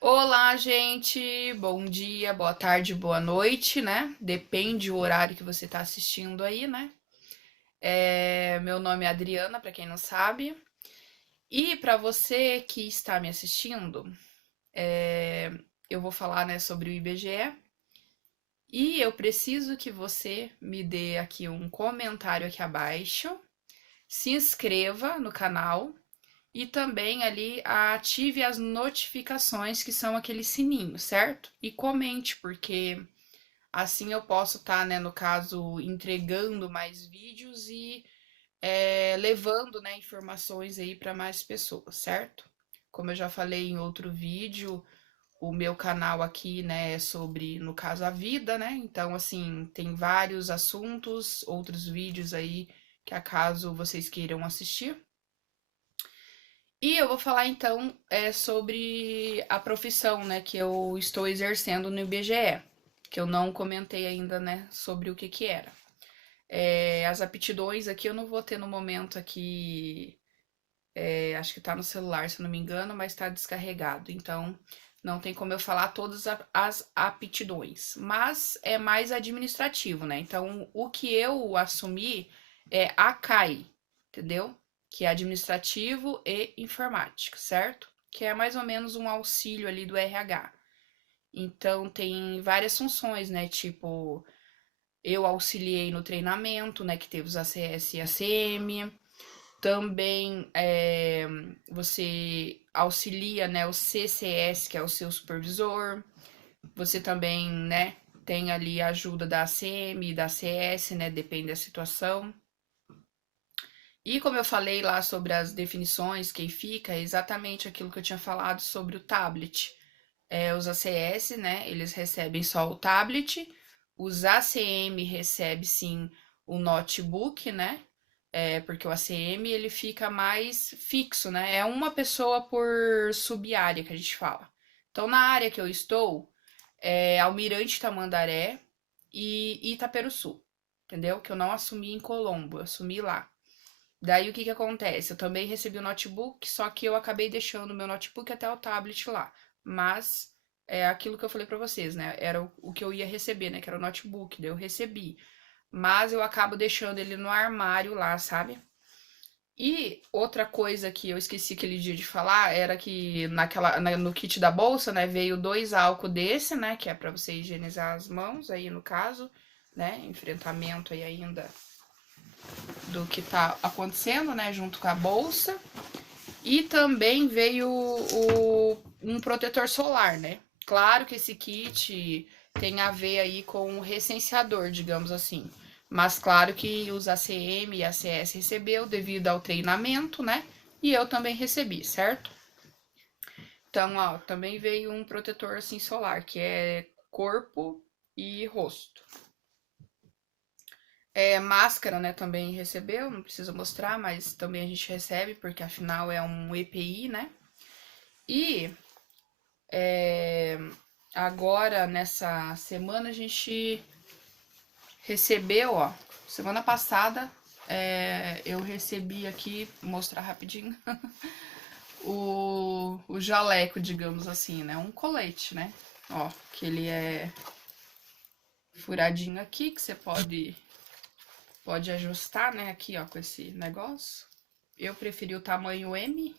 Olá, gente! Bom dia, boa tarde, boa noite, né? Depende o horário que você está assistindo aí, né? Meu nome é Adriana, para quem não sabe. E para você que está me assistindo, eu vou falar, né, sobre o IBGE. E eu preciso que você me dê aqui um comentário aqui abaixo, se inscreva no canal e também ali ative as notificações, que são aquele sininho, certo? E comente, porque assim eu posso estar, né, no caso, entregando mais vídeos e levando, né, informações aí para mais pessoas, certo? Como eu já falei em outro vídeo, o meu canal aqui, né, é sobre, no caso, a vida, né? Então, assim, tem vários assuntos, outros vídeos aí que acaso vocês queiram assistir. E eu vou falar então sobre a profissão, né, que eu estou exercendo no IBGE, que eu não comentei ainda, né, sobre o que que era. As aptidões aqui eu não vou ter no momento aqui, acho que tá no celular, se eu não me engano, mas tá descarregado, então não tem como eu falar todas as aptidões, mas é mais administrativo, né? Então o que eu assumi é a CAI, entendeu? Que é administrativo e informática, certo? Que é mais ou menos um auxílio ali do RH. Então tem várias funções, né? Tipo, eu auxiliei no treinamento, né? Que teve os ACS e ACM. Também você auxilia, né, o CCS, que é o seu supervisor. Você também, né, tem ali a ajuda da ACM, da CS, né, depende da situação. E como eu falei lá sobre as definições, quem fica, é exatamente aquilo que eu tinha falado sobre o tablet. Os ACS, né, eles recebem só o tablet, os ACM recebem sim o notebook, né, porque o ACM ele fica mais fixo, né, é uma pessoa por sub-área que a gente fala. Então, na área que eu estou, Almirante Tamandaré e Itaperuçu, entendeu? Que eu não assumi em Colombo, eu assumi lá. Daí o que que acontece? Eu também recebi o notebook, só que eu acabei deixando o meu notebook até o tablet lá. Mas é aquilo que eu falei pra vocês, né? Era o que eu ia receber, né? Que era o notebook, daí eu recebi. Mas eu acabo deixando ele no armário lá, sabe? E outra coisa que eu esqueci aquele dia de falar era que no kit da bolsa, né, veio 2 álcool desse, né, que é pra você higienizar as mãos, aí no caso, né, enfrentamento aí ainda do que tá acontecendo, né, junto com a bolsa. E também veio um protetor solar, né? Claro que esse kit tem a ver aí com o recenseador, digamos assim. Mas claro que os ACM e ACS recebeu devido ao treinamento, né? E eu também recebi, certo? Então, ó, também veio um protetor assim solar, que é corpo e rosto. Máscara, né, também recebeu, não precisa mostrar, mas também a gente recebe, porque afinal é um EPI, né? E agora, nessa semana, a gente recebeu, ó, semana passada, eu recebi aqui, vou mostrar rapidinho, o jaleco, digamos assim, né? Um colete, né? Ó, que ele é furadinho aqui, que você pode ajustar, né? Aqui, ó, com esse negócio. Eu preferi o tamanho M,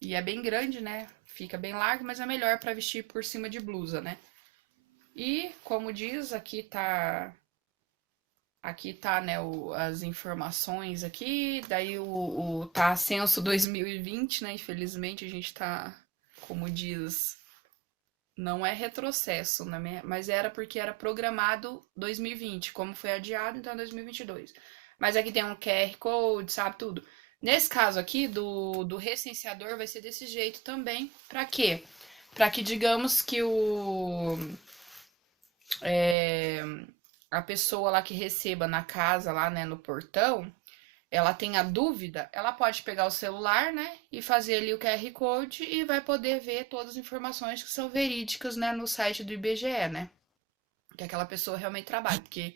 e é bem grande, né? Fica bem largo, mas é melhor para vestir por cima de blusa, né? E, como diz, aqui tá, né, as informações aqui, daí tá censo 2020, né? Infelizmente a gente tá, como diz, não é retrocesso, né? Mas era porque era programado 2020, como foi adiado, então é 2022. Mas aqui tem um QR Code, sabe tudo. Nesse caso aqui do recenseador vai ser desse jeito também. Para quê? Para que digamos que é, a pessoa lá que receba na casa, lá, né, no portão, ela tem a dúvida, ela pode pegar o celular, né, e fazer ali o QR Code e vai poder ver todas as informações que são verídicas, né, no site do IBGE, né, que aquela pessoa realmente trabalha, porque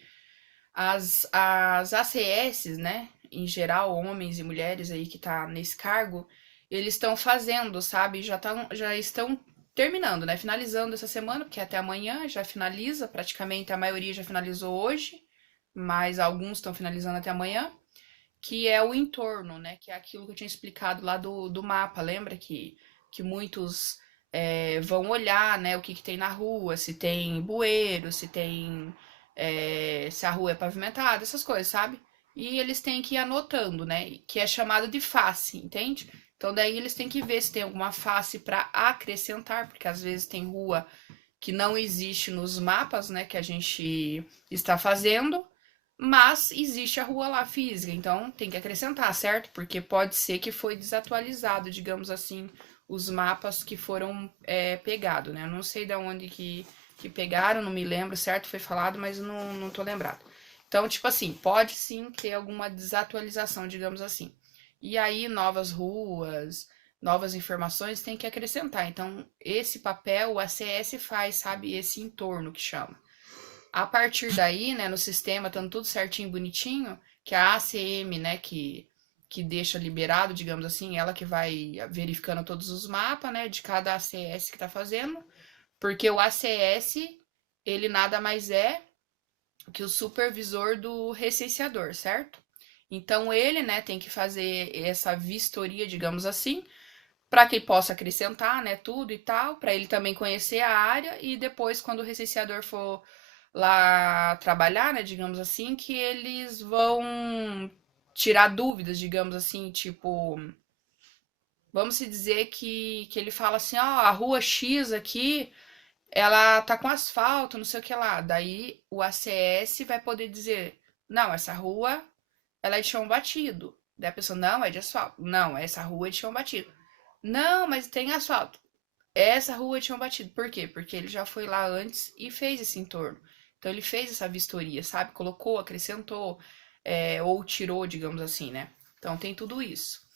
as ACS, né, em geral, homens e mulheres aí que tá nesse cargo, eles estão fazendo, sabe, já estão terminando, né? Finalizando essa semana, porque até amanhã já finaliza, praticamente a maioria já finalizou hoje, mas alguns estão finalizando até amanhã, que é o entorno, né? Que é aquilo que eu tinha explicado lá do mapa. Lembra que muitos vão olhar, né, o que tem na rua, se tem bueiro, se tem. Se a rua é pavimentada, essas coisas, sabe? E eles têm que ir anotando, né? Que é chamado de face, entende? Então daí eles têm que ver se tem alguma face para acrescentar, porque às vezes tem rua que não existe nos mapas, né, que a gente está fazendo, mas existe a rua lá física, então tem que acrescentar, certo? Porque pode ser que foi desatualizado, digamos assim, os mapas que foram pegados, né? Eu não sei de onde que pegaram, não me lembro, certo? Foi falado, mas não tô lembrado. Então, tipo assim, pode sim ter alguma desatualização, digamos assim. E aí, novas ruas, novas informações tem que acrescentar. Então, esse papel o ACS faz, sabe? Esse entorno que chama. A partir daí, né, no sistema, estando tudo certinho, bonitinho, que a ACM, né, que deixa liberado, digamos assim, ela que vai verificando todos os mapas, né, de cada ACS que está fazendo, porque o ACS, ele nada mais é que o supervisor do recenseador, certo? Então ele, né, tem que fazer essa vistoria, digamos assim, para que possa acrescentar, né, tudo e tal, para ele também conhecer a área e depois quando o recenseador for lá trabalhar, né, digamos assim, que eles vão tirar dúvidas, digamos assim, tipo, vamos se dizer que ele fala assim, ó, a rua X aqui, ela tá com asfalto, não sei o que lá. Daí o ACS vai poder dizer, não, essa rua, ela é de chão batido. Daí a pessoa, não, é de asfalto. Não, essa rua é de chão batido. Não, mas tem asfalto. Essa rua tinha batido. Por quê? Porque ele já foi lá antes e fez esse entorno. Então ele fez essa vistoria, sabe? Colocou, acrescentou, ou tirou, digamos assim, né? Então tem tudo isso.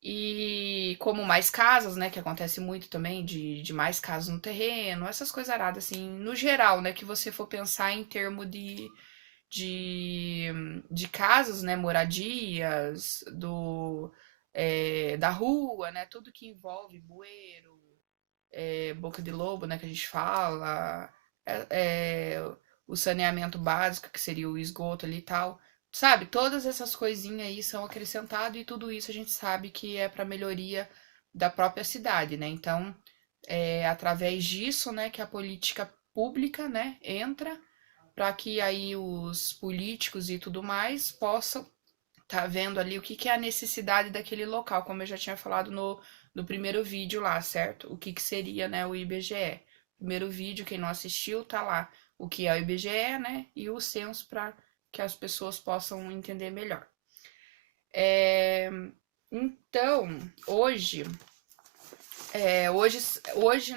E como mais casas, né? Que acontece muito também de mais casas no terreno, essas coisas aradas, assim, no geral, né? Que você for pensar em termos de, de casas, né? Moradias, da rua, né? Tudo que envolve bueiro, boca de lobo, né, que a gente fala, é, é, o saneamento básico, que seria o esgoto ali e tal. Sabe, todas essas coisinhas aí são acrescentadas e tudo isso a gente sabe que é para melhoria da própria cidade, né? Então, é através disso, né, que a política pública, né, entra para que aí os políticos e tudo mais possam tá vendo ali o que, que é a necessidade daquele local, como eu já tinha falado no primeiro vídeo lá, certo? O que, que seria, né, o IBGE. Primeiro vídeo, quem não assistiu, tá lá o que é o IBGE, né, e o censo para que as pessoas possam entender melhor. É, então, hoje,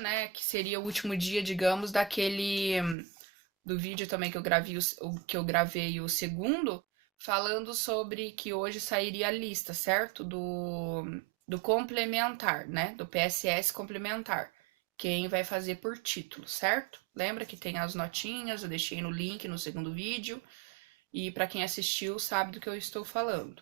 né, que seria o último dia, digamos, do vídeo também que eu gravei, que eu gravei o segundo, falando sobre que hoje sairia a lista, certo? Do complementar, né? Do PSS complementar. Quem vai fazer por título, certo? Lembra que tem as notinhas, eu deixei no link no segundo vídeo. E para quem assistiu sabe do que eu estou falando.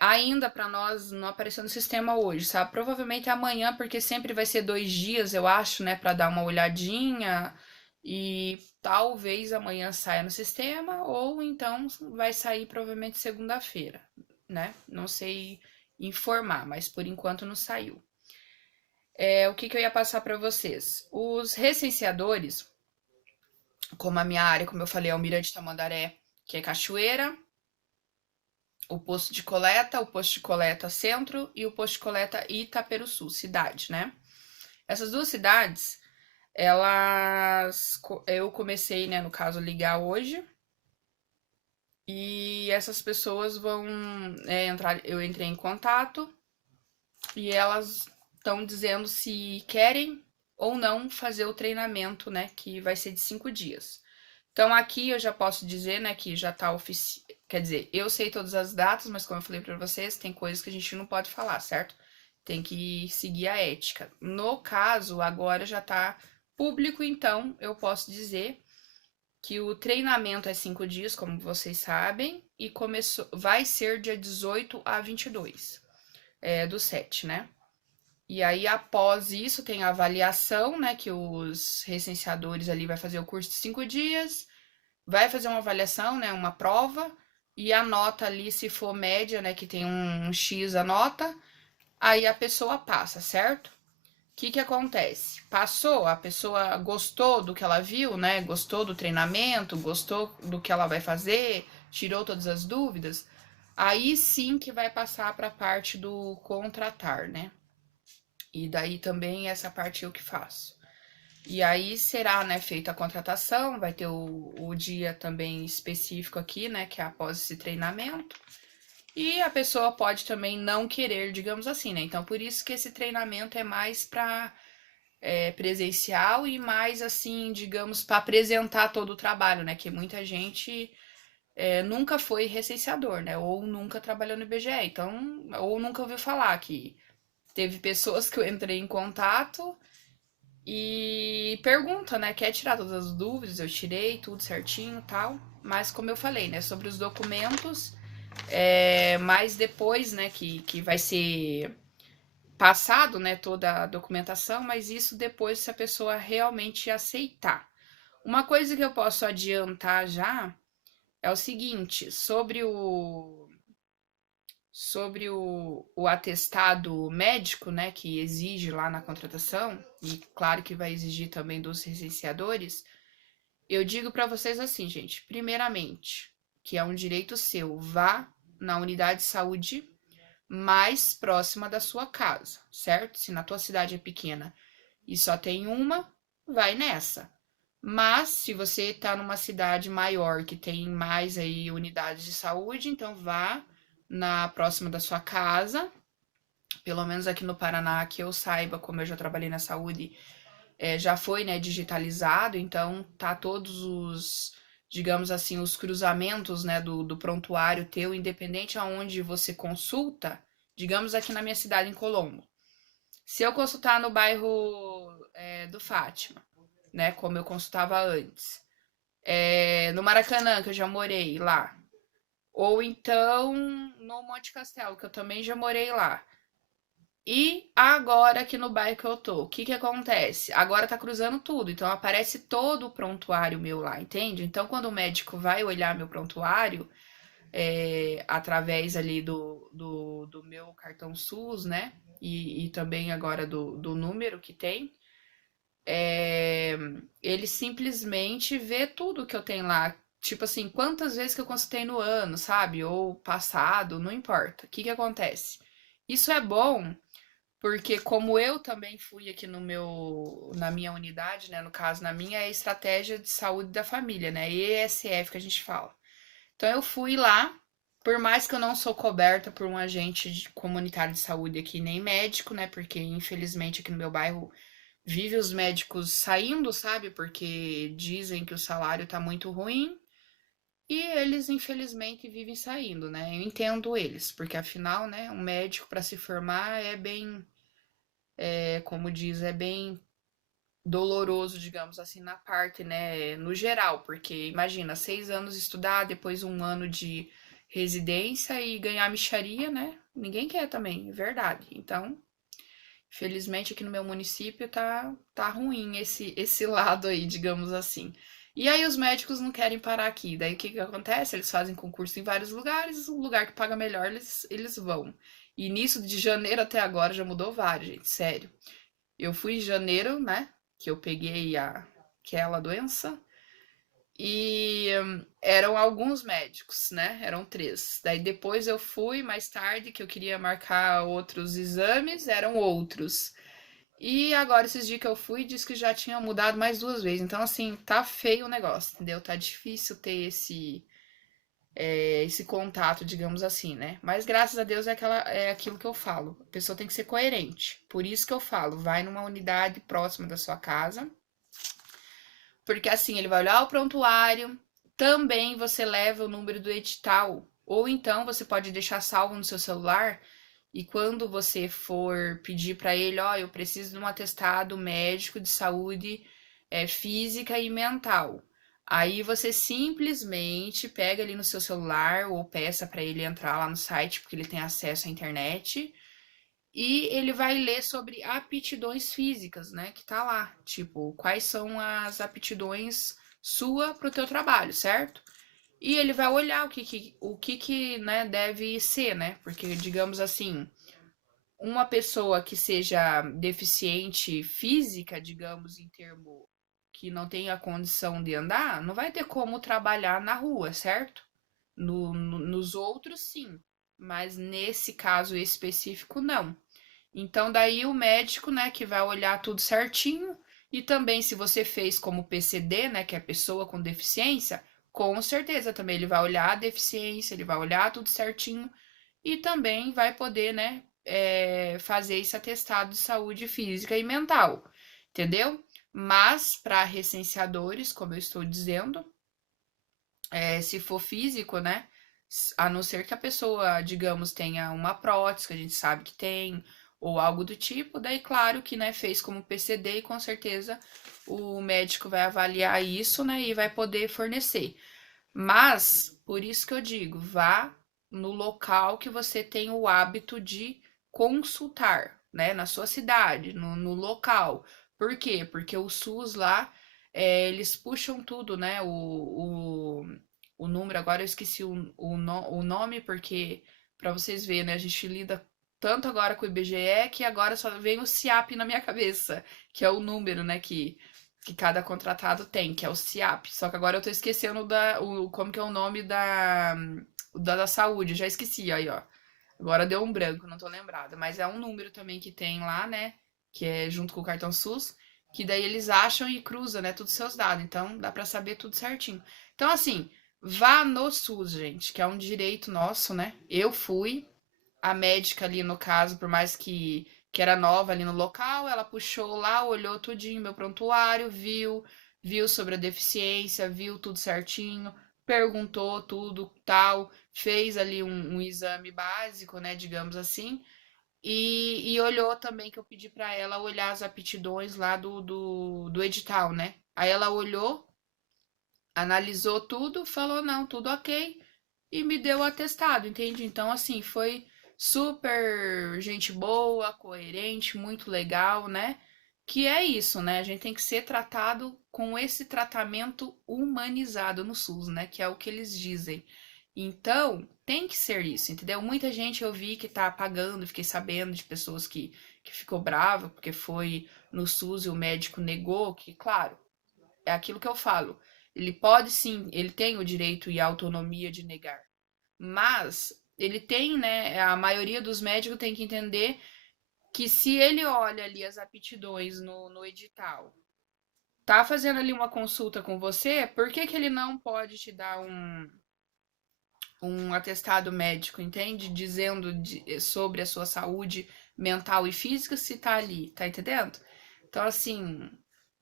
Ainda para nós não apareceu no sistema hoje, sabe? Provavelmente amanhã, porque sempre vai ser 2 dias, eu acho, né, para dar uma olhadinha e talvez amanhã saia no sistema ou então vai sair provavelmente segunda-feira, né? Não sei informar, mas por enquanto não saiu. O que eu ia passar para vocês? Os recenseadores, como a minha área, como eu falei, é o Mirante Tamandaré, que é Cachoeira, o posto de coleta Centro e o posto de coleta Itaperuçu, cidade, né? Essas duas cidades, eu comecei, né, no caso, ligar hoje, e essas pessoas vão entrar, eu entrei em contato, e elas estão dizendo se querem ou não fazer o treinamento, né, que vai ser de 5 dias. Então aqui eu já posso dizer, né, que já tá oficial. Quer dizer, eu sei todas as datas, mas como eu falei para vocês, tem coisas que a gente não pode falar, certo? Tem que seguir a ética. No caso, agora já tá público, então eu posso dizer que o treinamento é 5 dias, como vocês sabem, e vai ser dia 18 a 22 do 7, né? E aí, após isso, tem a avaliação, né? Que os recenseadores ali vai fazer o curso de 5 dias, vai fazer uma avaliação, né? Uma prova, e a nota ali, se for média, né? Que tem um X a nota, aí a pessoa passa, certo? O que que acontece? Passou, a pessoa gostou do que ela viu, né? Gostou do treinamento, gostou do que ela vai fazer, tirou todas as dúvidas. Aí sim que vai passar para a parte do contratar, né? E daí também essa parte eu que faço. E aí será, né, feita a contratação, vai ter o dia também específico aqui, né, que é após esse treinamento. E a pessoa pode também não querer, digamos assim, né? Então, por isso que esse treinamento é mais para presencial e mais assim, digamos, para apresentar todo o trabalho, né? Que muita gente nunca foi recenseador, né? Ou nunca trabalhou no IBGE, então, ou nunca ouviu falar que teve pessoas que eu entrei em contato e pergunta, né? Quer tirar todas as dúvidas? Eu tirei tudo certinho e tal. Mas como eu falei, né? Sobre os documentos, mas depois, né? Que vai ser passado, né? Toda a documentação, mas isso depois se a pessoa realmente aceitar. Uma coisa que eu posso adiantar já é o seguinte, sobre o atestado médico, né, que exige lá na contratação, e claro que vai exigir também dos licenciadores, eu digo para vocês assim, gente, primeiramente, que é um direito seu, vá na unidade de saúde mais próxima da sua casa, certo? Se na tua cidade é pequena e só tem uma, vai nessa. Mas se você está numa cidade maior que tem mais aí unidades de saúde, então vá na próxima da sua casa. Pelo menos aqui no Paraná, que eu saiba, como eu já trabalhei na saúde, já foi, né, digitalizado, então tá todos os, digamos assim, os cruzamentos, né, do prontuário teu, independente aonde você consulta, digamos aqui na minha cidade, em Colombo. Se eu consultar no bairro do Fátima, né, como eu consultava antes, no Maracanã, que eu já morei lá, ou então no Monte Castelo, que eu também já morei lá. E agora aqui no bairro que eu tô, o que que acontece? Agora tá cruzando tudo, então aparece todo o prontuário meu lá, entende? Então quando o médico vai olhar meu prontuário, através ali do meu cartão SUS, né? E também agora do número que tem, é, ele simplesmente vê tudo que eu tenho lá. Tipo assim, quantas vezes que eu consultei no ano, sabe? Ou passado, não importa. O que que acontece? Isso é bom porque como eu também fui aqui na minha unidade, né? No caso, na minha é a estratégia de saúde da família, né? ESF que a gente fala. Então eu fui lá, por mais que eu não sou coberta por um comunitário de saúde aqui, nem médico, né? Porque infelizmente aqui no meu bairro vive os médicos saindo, sabe? Porque dizem que o salário tá muito ruim e eles infelizmente vivem saindo, né? Eu entendo eles, porque afinal, né, um médico para se formar é bem, como diz, é bem doloroso, digamos assim, na parte, né, no geral, porque imagina, 6 anos estudar, depois um ano de residência e ganhar mixaria, né? Ninguém quer também, é verdade. Então, felizmente aqui no meu município tá ruim esse lado aí, digamos assim. E aí os médicos não querem parar aqui. Daí o que que acontece? Eles fazem concurso em vários lugares, o lugar que paga melhor eles vão. E nisso de janeiro até agora já mudou vários, gente, sério. Eu fui em janeiro, né, que eu peguei aquela doença e eram alguns médicos, né? Eram 3. Daí depois eu fui mais tarde, que eu queria marcar outros exames, eram outros. E agora, esses dias que eu fui, disse que já tinha mudado mais 2 vezes. Então, assim, tá feio o negócio, entendeu? Tá difícil ter esse contato, digamos assim, né? Mas graças a Deus é aquilo que eu falo. A pessoa tem que ser coerente. Por isso que eu falo, vai numa unidade próxima da sua casa, porque assim ele vai olhar o prontuário, também você leva o número do edital, ou então você pode deixar salvo no seu celular e quando você for pedir para ele, ó, eu preciso de um atestado médico de saúde física e mental. Aí você simplesmente pega ali no seu celular ou peça para ele entrar lá no site, porque ele tem acesso à internet, E ele vai ler sobre aptidões físicas, né? Que tá lá. Tipo, quais são as aptidões sua pro teu trabalho, certo? E ele vai olhar o que, né, deve ser, né? Porque, digamos assim, uma pessoa que seja deficiente física, digamos, em termo que não tenha condição de andar, não vai ter como trabalhar na rua, certo? Nos outros, sim, mas nesse caso específico, não. Então, daí o médico, né, que vai olhar tudo certinho, e também se você fez como PCD, né, que é pessoa com deficiência, com certeza também ele vai olhar a deficiência, ele vai olhar tudo certinho e também vai poder, né, fazer esse atestado de saúde física e mental, entendeu? Mas para recenseadores, como eu estou dizendo, se for físico, né, a não ser que a pessoa, digamos, tenha uma prótese, que a gente sabe que tem, ou algo do tipo, daí claro que, né, fez como PCD e com certeza o médico vai avaliar isso, né, e vai poder fornecer. Mas, por isso que eu digo, vá no local que você tem o hábito de consultar, né? Na sua cidade, no local. Por quê? Porque o SUS lá, eles puxam tudo, né? O número, agora eu esqueci o nome, porque, para vocês verem, né? A gente lida tanto agora com o IBGE que agora só vem o CIAP na minha cabeça, que é o número, né? Que cada contratado tem, que é o CIAP. Só que agora eu tô esquecendo como que é o nome da saúde. Já esqueci aí, ó. Agora deu um branco, não tô lembrada. Mas é um número também que tem lá, né? Que é junto com o cartão SUS. Que daí eles acham e cruzam, né? Todos os seus dados. Então dá pra saber tudo certinho. Então, assim, vá no SUS, gente, que é um direito nosso, né? Eu fui, a médica ali no caso, por mais que era nova ali no local, ela puxou lá, olhou tudinho meu prontuário, viu sobre a deficiência, viu tudo certinho, perguntou tudo tal, fez ali um exame básico, né, digamos assim, e olhou também que eu pedi para ela olhar as aptidões lá do edital, né? Aí ela olhou, analisou tudo, falou não, tudo ok, e me deu o atestado, entende? Então, assim, foi super gente boa, coerente, muito legal, né? Que é isso, né? A gente tem que ser tratado com esse tratamento humanizado no SUS, né? Que é o que eles dizem. Então, tem que ser isso, entendeu? Muita gente eu vi que tá pagando, fiquei sabendo de pessoas que ficou brava porque foi no SUS e o médico negou, que, claro, é aquilo que eu falo. Ele pode sim, ele tem o direito e a autonomia de negar. Mas ele tem, né? A maioria dos médicos tem que entender que se ele olha ali as aptidões no edital, tá fazendo ali uma consulta com você, por que que ele não pode te dar um atestado médico, entende? Dizendo sobre a sua saúde mental e física se tá ali, tá entendendo? Então, assim,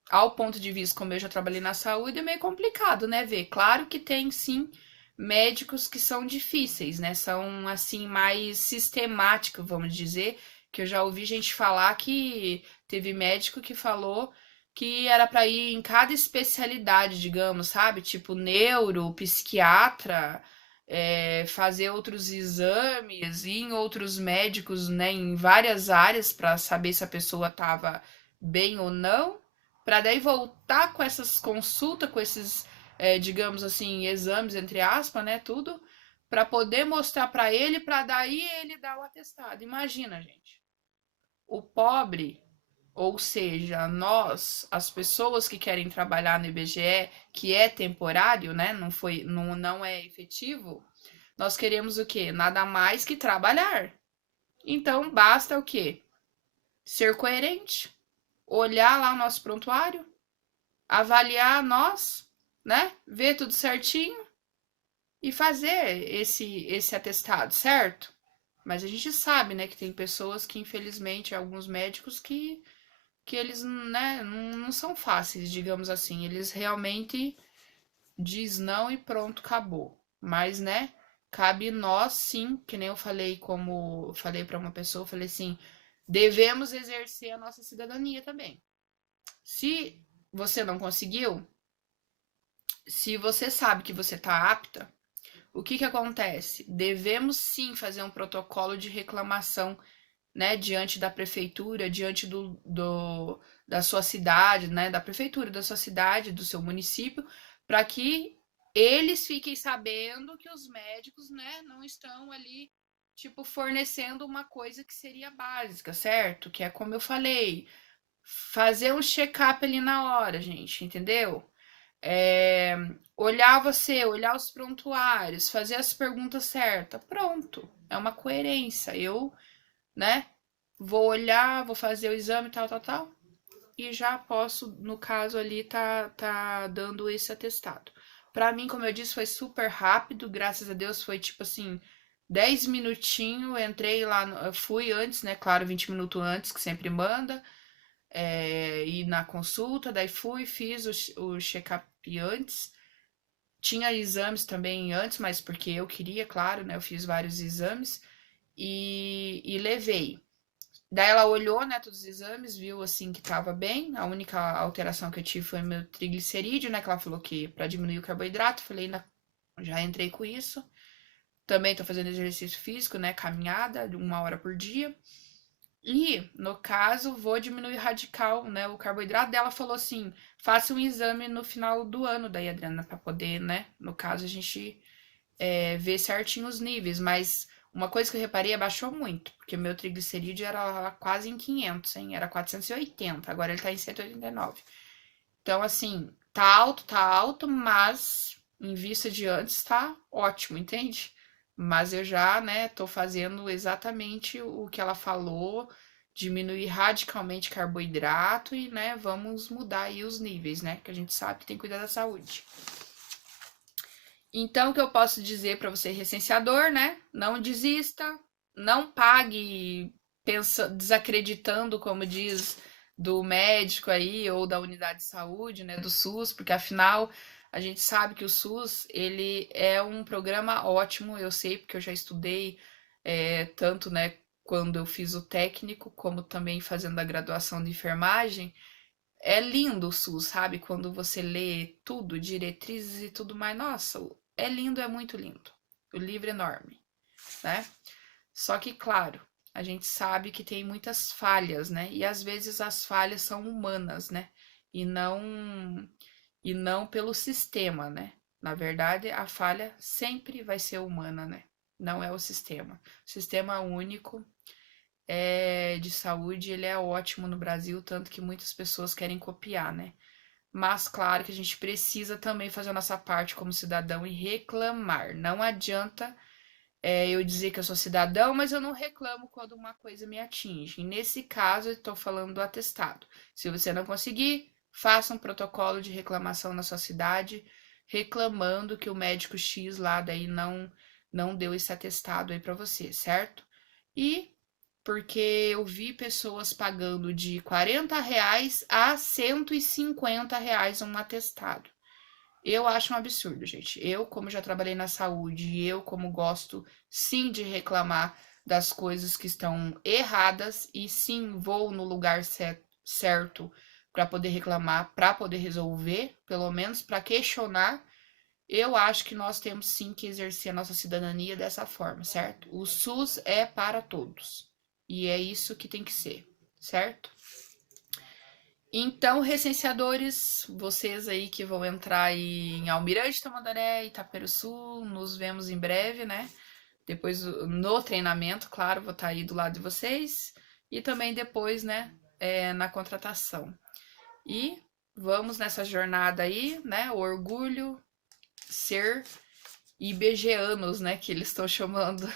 ao ponto de vista, como eu já trabalhei na saúde, é meio complicado, né, ver. Claro que tem, sim, médicos que são difíceis, né? São, assim, mais sistemáticos, vamos dizer, que eu já ouvi gente falar que teve médico que falou que era para ir em cada especialidade, digamos, sabe? Tipo neuro, psiquiatra, fazer outros exames, ir em outros médicos, né, em várias áreas para saber se a pessoa estava bem ou não, para daí voltar com essas consultas, com esses, digamos assim, exames, entre aspas, né, tudo, para poder mostrar para ele, para daí ele dar o atestado. Imagina, gente. O pobre, ou seja, nós, as pessoas que querem trabalhar no IBGE, que é temporário, né, não é efetivo, nós queremos o quê? Nada mais que trabalhar. Então, basta o quê? Ser coerente, olhar lá o nosso prontuário, avaliar nós, né? Ver tudo certinho e fazer esse atestado, certo? Mas a gente sabe, né, que tem pessoas que, infelizmente, alguns médicos que eles, né, não são fáceis, digamos assim. Eles realmente diz não e pronto, acabou. Mas, né, cabe nós sim, que nem eu falei, como falei para uma pessoa, falei assim, devemos exercer a nossa cidadania também. Se você não conseguiu, se você sabe que você está apta, o que que acontece? Devemos sim fazer um protocolo de reclamação né, diante da prefeitura, diante da sua cidade, né, da prefeitura da sua cidade, do seu município, para que eles fiquem sabendo que os médicos, né, não estão ali, tipo, fornecendo uma coisa que seria básica, certo? Que é como eu falei, fazer um check-up ali na hora, gente, entendeu? É, olhar os prontuários, fazer as perguntas certas, pronto, é uma coerência. Eu, né, vou olhar, vou fazer o exame, tal, tal, tal, e já posso, no caso ali, tá dando esse atestado. Pra mim, como eu disse, foi super rápido, graças a Deus, foi tipo assim, 10 minutinhos, entrei lá, fui antes, né, claro, 20 minutos antes, que sempre manda, ir na consulta, daí fui, fiz o check-up antes, tinha exames também antes, mas porque eu queria, claro, né, eu fiz vários exames, e levei. Daí ela olhou, né, todos os exames, viu assim que tava bem. A única alteração que eu tive foi meu triglicerídeo, né, que ela falou que para diminuir o carboidrato. Falei, já entrei com isso. Também tô fazendo exercício físico, né, caminhada, 1 hora por dia. E, no caso, vou diminuir radical, né, o carboidrato. Dela falou assim, faça um exame no final do ano, daí, Adriana, para poder, né, no caso, a gente ver certinho os níveis, mas uma coisa que eu reparei, abaixou muito, porque meu triglicerídeo era quase em 500, hein? Era 480, agora ele tá em 189. Então, assim, tá alto, mas em vista de antes tá ótimo, entende? Mas eu já, né, tô fazendo exatamente o que ela falou, diminuir radicalmente carboidrato e, né, vamos mudar aí os níveis, né? Que a gente sabe que tem que cuidar da saúde. Então, o que eu posso dizer para você, recenseador, né? Não desista, não pague desacreditando, como diz, do médico aí ou da unidade de saúde, né, do SUS, porque afinal a gente sabe que o SUS ele é um programa ótimo, eu sei porque eu já estudei tanto, né, quando eu fiz o técnico, como também fazendo a graduação de enfermagem. É lindo o SUS, sabe? Quando você lê tudo, diretrizes e tudo mais. Nossa, é lindo, é muito lindo. O livro é enorme, né? Só que, claro, a gente sabe que tem muitas falhas, né? E às vezes as falhas são humanas, né? E não pelo sistema, né? Na verdade, a falha sempre vai ser humana, né? Não é o sistema. O sistema único de saúde, ele é ótimo no Brasil, tanto que muitas pessoas querem copiar, né? Mas claro que a gente precisa também fazer a nossa parte como cidadão e reclamar. Não adianta eu dizer que eu sou cidadão, mas eu não reclamo quando uma coisa me atinge. E nesse caso, eu estou falando do atestado. Se você não conseguir, faça um protocolo de reclamação na sua cidade, reclamando que o médico X lá daí não deu esse atestado aí para você, certo? E porque eu vi pessoas pagando de R$ 40 a R$ 150 um atestado. Eu acho um absurdo, gente. Eu, como já trabalhei na saúde, eu, como gosto sim de reclamar das coisas que estão erradas, e sim vou no lugar certo para poder reclamar, para poder resolver, pelo menos para questionar. Eu acho que nós temos sim que exercer a nossa cidadania dessa forma, certo? O SUS é para todos. E é isso que tem que ser, certo? Então, recenseadores, vocês aí que vão entrar aí em Almirante Tamandaré, Itaperuçu, nos vemos em breve, né? Depois no treinamento, claro, vou estar aí do lado de vocês. E também depois, né, na contratação. E vamos nessa jornada aí, né? O orgulho ser IBGanos, né? Que eles estão chamando.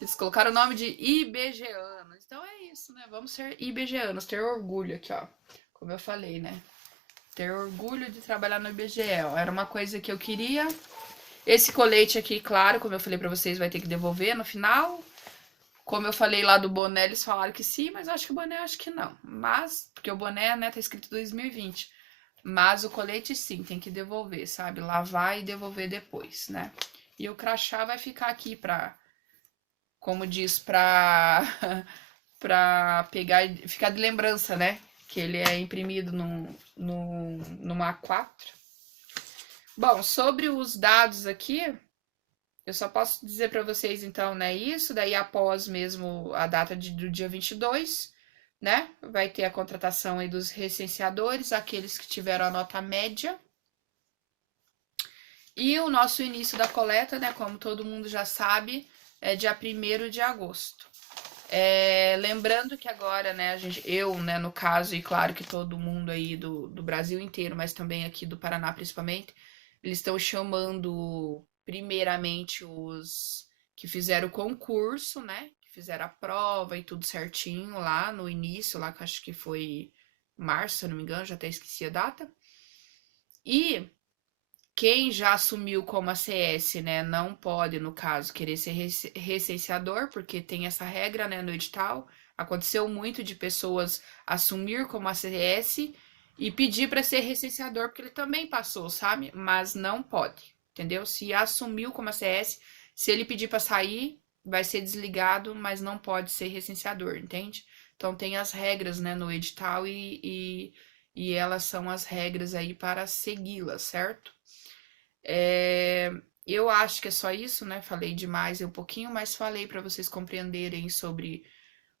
Eles colocaram o nome de IBGanos. Então é isso, né? Vamos ser IBGanos, ter orgulho aqui, ó. Como eu falei, né? Ter orgulho de trabalhar no IBGE. Era uma coisa que eu queria. Esse colete aqui, claro, como eu falei pra vocês, vai ter que devolver no final. Como eu falei lá do boné, eles falaram que sim, mas eu acho que o boné, acho que não. Mas, porque o boné, né, tá escrito 2020. Mas o colete, sim, tem que devolver, sabe? Lavar e devolver depois, né? E o crachá vai ficar aqui pra, como diz, pra, pra pegar, ficar de lembrança, né? Que ele é imprimido numa A4. Bom, sobre os dados aqui, Eu só posso dizer para vocês, então, né, isso, daí após mesmo a data do dia 22, né, vai ter a contratação aí dos recenseadores, aqueles que tiveram a nota média. E o nosso início da coleta, né, como todo mundo já sabe, é dia 1º de agosto. Lembrando que agora, né, eu, né, no caso, e claro que todo mundo aí do Brasil inteiro, mas também aqui do Paraná principalmente, eles estão chamando primeiramente os que fizeram o concurso, né, que fizeram a prova e tudo certinho lá no início, lá que eu acho que foi março, se eu não me engano, já até esqueci a data. E quem já assumiu como ACS, né, não pode, no caso, querer ser recenseador, porque tem essa regra, né, no edital. Aconteceu muito de pessoas assumir como ACS e pedir para ser recenseador, porque ele também passou, sabe? Mas não pode, entendeu? Se assumiu como ACS, se ele pedir para sair, vai ser desligado, mas não pode ser recenseador, entende? Então tem as regras, né, no edital e elas são as regras aí para segui-las, certo? É, eu acho que é só isso, né? Falei demais um pouquinho, mas falei para vocês compreenderem sobre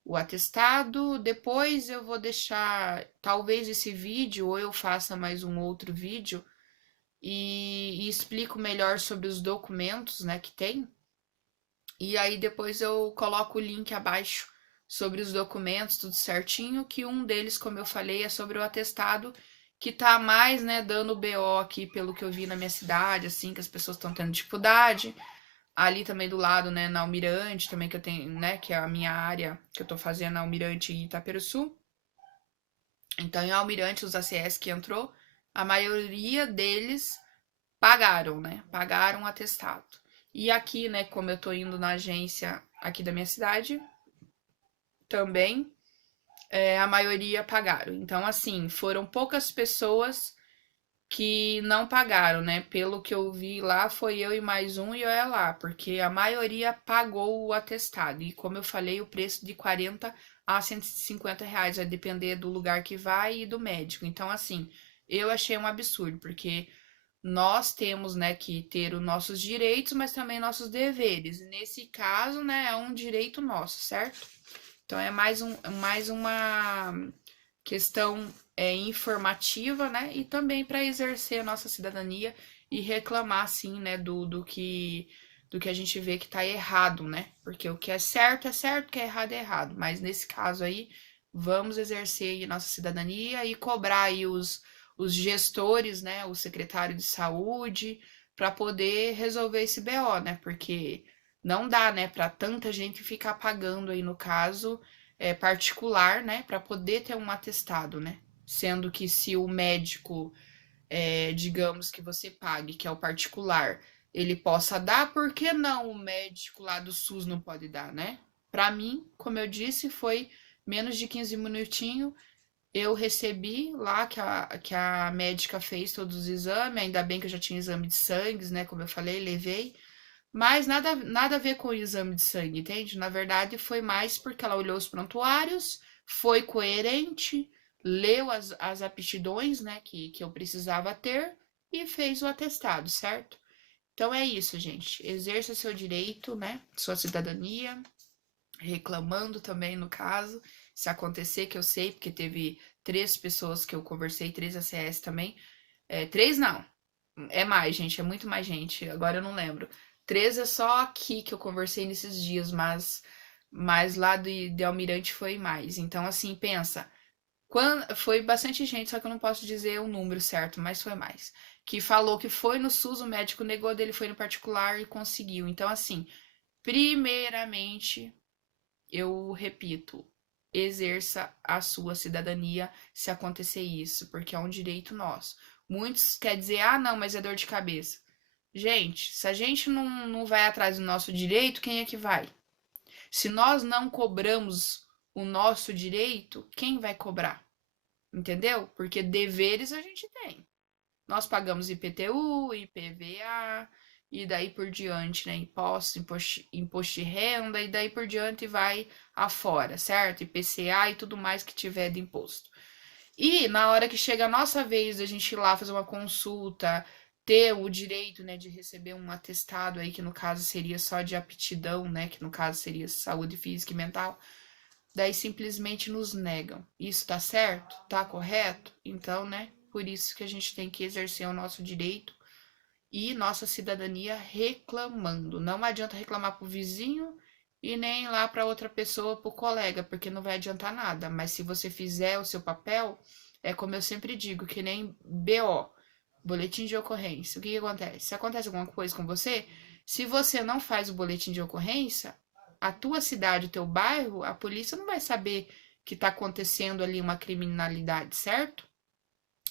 o atestado. Depois eu vou deixar, talvez esse vídeo, ou eu faça mais um outro vídeo e explico melhor sobre os documentos, né, que tem. E aí depois eu coloco o link abaixo sobre os documentos, tudo certinho, que um deles, como eu falei, é sobre o atestado que tá mais, né, dando BO aqui, pelo que eu vi na minha cidade, assim, que as pessoas estão tendo dificuldade. Ali também do lado, né, na Almirante, também que eu tenho, né, que é a minha área que eu tô fazendo na Almirante e Itaperuçu. Então, em Almirante, os ACS que entrou, a maioria deles pagaram, né, pagaram o atestado. E aqui, né, como eu tô indo na agência aqui da minha cidade, também a maioria pagaram. Então, assim, foram poucas pessoas que não pagaram, né? Pelo que eu vi lá, foi eu e mais um e olha lá, porque a maioria pagou o atestado. E como eu falei, o preço de 40 a 150 reais vai depender do lugar que vai e do médico. Então, assim, eu achei um absurdo, porque nós temos, né, que ter os nossos direitos, mas também nossos deveres. Nesse caso, né, é um direito nosso, certo? Então é mais uma questão informativa, né? E também para exercer a nossa cidadania e reclamar, sim, né, do que a gente vê que está errado, né? Porque o que é certo, o que é errado. Mas nesse caso aí, vamos exercer aí a nossa cidadania e cobrar aí os gestores, né? O secretário de saúde, para poder resolver esse BO, né? Porque não dá, né, para tanta gente ficar pagando aí no caso particular, né, para poder ter um atestado, né? Sendo que se o médico, digamos que você pague, que é o particular, ele possa dar, por que não o médico lá do SUS não pode dar, né? Para mim, como eu disse, foi menos de 15 minutinhos. Eu recebi lá que a médica fez todos os exames, ainda bem que eu já tinha exame de sangue, né? Como eu falei, levei. Mas nada a ver com o exame de sangue, entende? Na verdade, foi mais porque ela olhou os prontuários, foi coerente, leu as aptidões, né, que eu precisava ter e fez o atestado, certo? Então é isso, gente. Exerça seu direito, né, sua cidadania, reclamando também, no caso, se acontecer, que eu sei, porque teve 3 pessoas que eu conversei, 3 ACS também. Três não, é mais, gente, é muito mais gente. Agora eu não lembro. 13 é só aqui que eu conversei nesses dias, mas lá de Almirante foi mais. Então, assim, pensa. Foi bastante gente, só que eu não posso dizer o número certo, mas foi mais. Que falou que foi no SUS, o médico negou dele, foi no particular e conseguiu. Então, assim, primeiramente, eu repito, exerça a sua cidadania se acontecer isso, porque é um direito nosso. Muitos querem dizer, ah, não, mas é dor de cabeça. Gente, se a gente não vai atrás do nosso direito, quem é que vai? Se nós não cobramos o nosso direito, quem vai cobrar? Entendeu? Porque deveres a gente tem. Nós pagamos IPTU, IPVA e daí por diante, né? Imposto de renda e daí por diante vai afora, certo? IPCA e tudo mais que tiver de imposto. E na hora que chega a nossa vez da gente ir lá fazer uma consulta, ter o direito, né, de receber um atestado aí, que no caso seria só de aptidão, né, que no caso seria saúde física e mental, daí simplesmente nos negam. Isso tá certo? Tá correto? Então, né, por isso que a gente tem que exercer o nosso direito e nossa cidadania reclamando. Não adianta reclamar pro vizinho e nem lá para outra pessoa, pro colega, porque não vai adiantar nada. Mas se você fizer o seu papel, é como eu sempre digo, que nem BO, boletim de ocorrência. O que que acontece? Se acontece alguma coisa com você, se você não faz o boletim de ocorrência, a tua cidade, o teu bairro, a polícia não vai saber que tá acontecendo ali uma criminalidade, certo?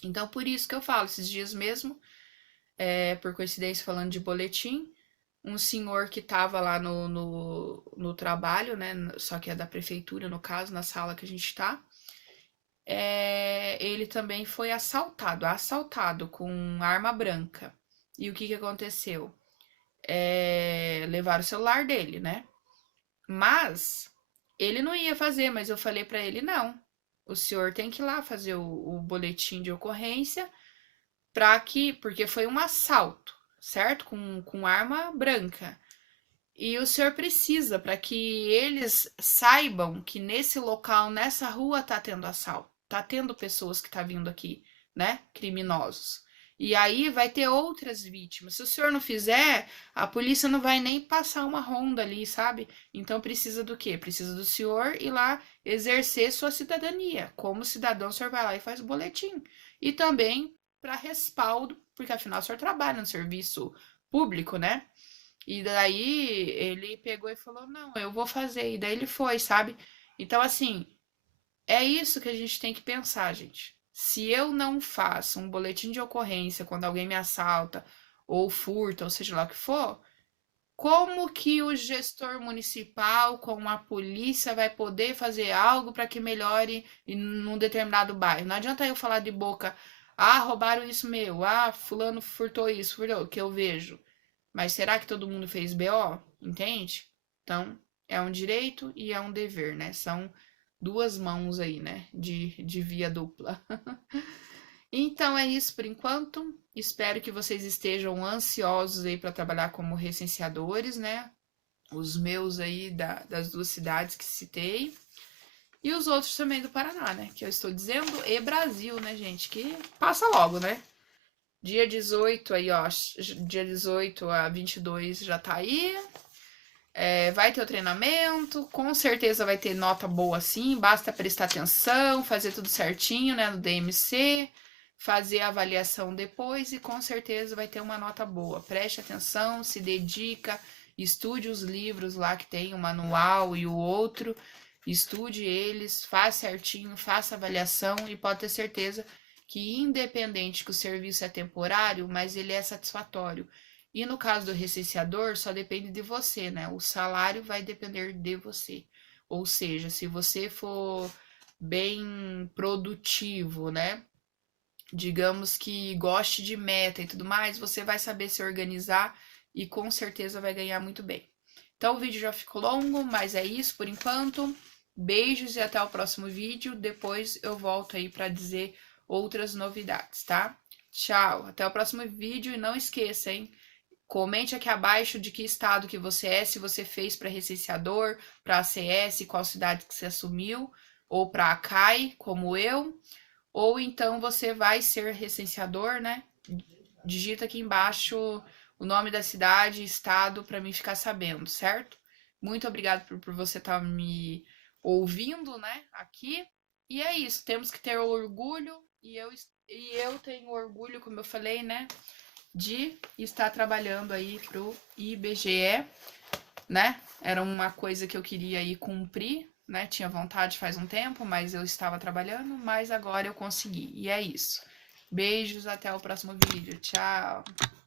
Então, por isso que eu falo, esses dias mesmo, por coincidência, falando de boletim, um senhor que estava lá no trabalho, né? Só que é da prefeitura, no caso, na sala que a gente tá. Ele também foi assaltado com arma branca. E o que que aconteceu? Levaram o celular dele, né? Mas ele não ia fazer, mas eu falei pra ele, não. O senhor tem que ir lá fazer o boletim de ocorrência porque foi um assalto, certo? Com arma branca. E o senhor precisa para que eles saibam que nesse local, nessa rua, tá tendo assalto, tá tendo pessoas que tá vindo aqui, né? Criminosos. E aí vai ter outras vítimas. Se o senhor não fizer, a polícia não vai nem passar uma ronda ali, sabe? Então precisa do quê? Precisa do senhor ir lá exercer sua cidadania. Como cidadão, o senhor vai lá e faz o boletim. E também para respaldo, porque afinal o senhor trabalha no serviço público, né? E daí ele pegou e falou: Não, eu vou fazer. E daí ele foi, sabe? Então, assim, é isso que a gente tem que pensar, gente. Se eu não faço um boletim de ocorrência quando alguém me assalta, ou furta, ou seja lá o que for, como que o gestor municipal, com a polícia, vai poder fazer algo para que melhore num determinado bairro? Não adianta eu falar de boca: Ah, roubaram isso meu. Ah, fulano furtou isso, furtou, que eu vejo. Mas será que todo mundo fez BO? Entende? Então, é um direito e é um dever, né? São duas mãos aí, né? De via dupla. Então é isso por enquanto. Espero que vocês estejam ansiosos aí para trabalhar como recenseadores, né? Os meus aí das duas cidades que citei. E os outros também do Paraná, né? Que eu estou dizendo. E Brasil, né, gente? Que passa logo, né? Dia 18 aí, ó. Dia 18 a 22 já tá aí. Vai ter o treinamento. Com certeza vai ter nota boa sim. Basta prestar atenção, fazer tudo certinho, né? No DMC. Fazer a avaliação depois e com certeza vai ter uma nota boa. Preste atenção, se dedica, estude os livros lá que tem o manual e o outro. Estude eles, faça certinho, faça avaliação e pode ter certeza que independente que o serviço é temporário, mas ele é satisfatório. E no caso do recenseador, só depende de você, né? O salário vai depender de você. Ou seja, se você for bem produtivo, né? Digamos que goste de meta e tudo mais, você vai saber se organizar e com certeza vai ganhar muito bem. Então o vídeo já ficou longo, mas é isso por enquanto. Beijos e até o próximo vídeo. Depois eu volto aí para dizer outras novidades, tá? Tchau, até o próximo vídeo e não esqueça, hein? Comente aqui abaixo de que estado que você é, se você fez para recenseador, para ACS, qual cidade que você assumiu, ou para ACAI, como eu, ou então você vai ser recenseador, né? Digita aqui embaixo o nome da cidade e estado para mim ficar sabendo, certo? Muito obrigado por você estar me ouvindo, né? Aqui. E é isso, temos que ter orgulho e eu tenho orgulho, como eu falei, né? De estar trabalhando aí pro IBGE, né? Era uma coisa que eu queria aí cumprir, né? Tinha vontade faz um tempo, mas eu estava trabalhando, mas agora eu consegui. E é isso. Beijos, até o próximo vídeo. Tchau!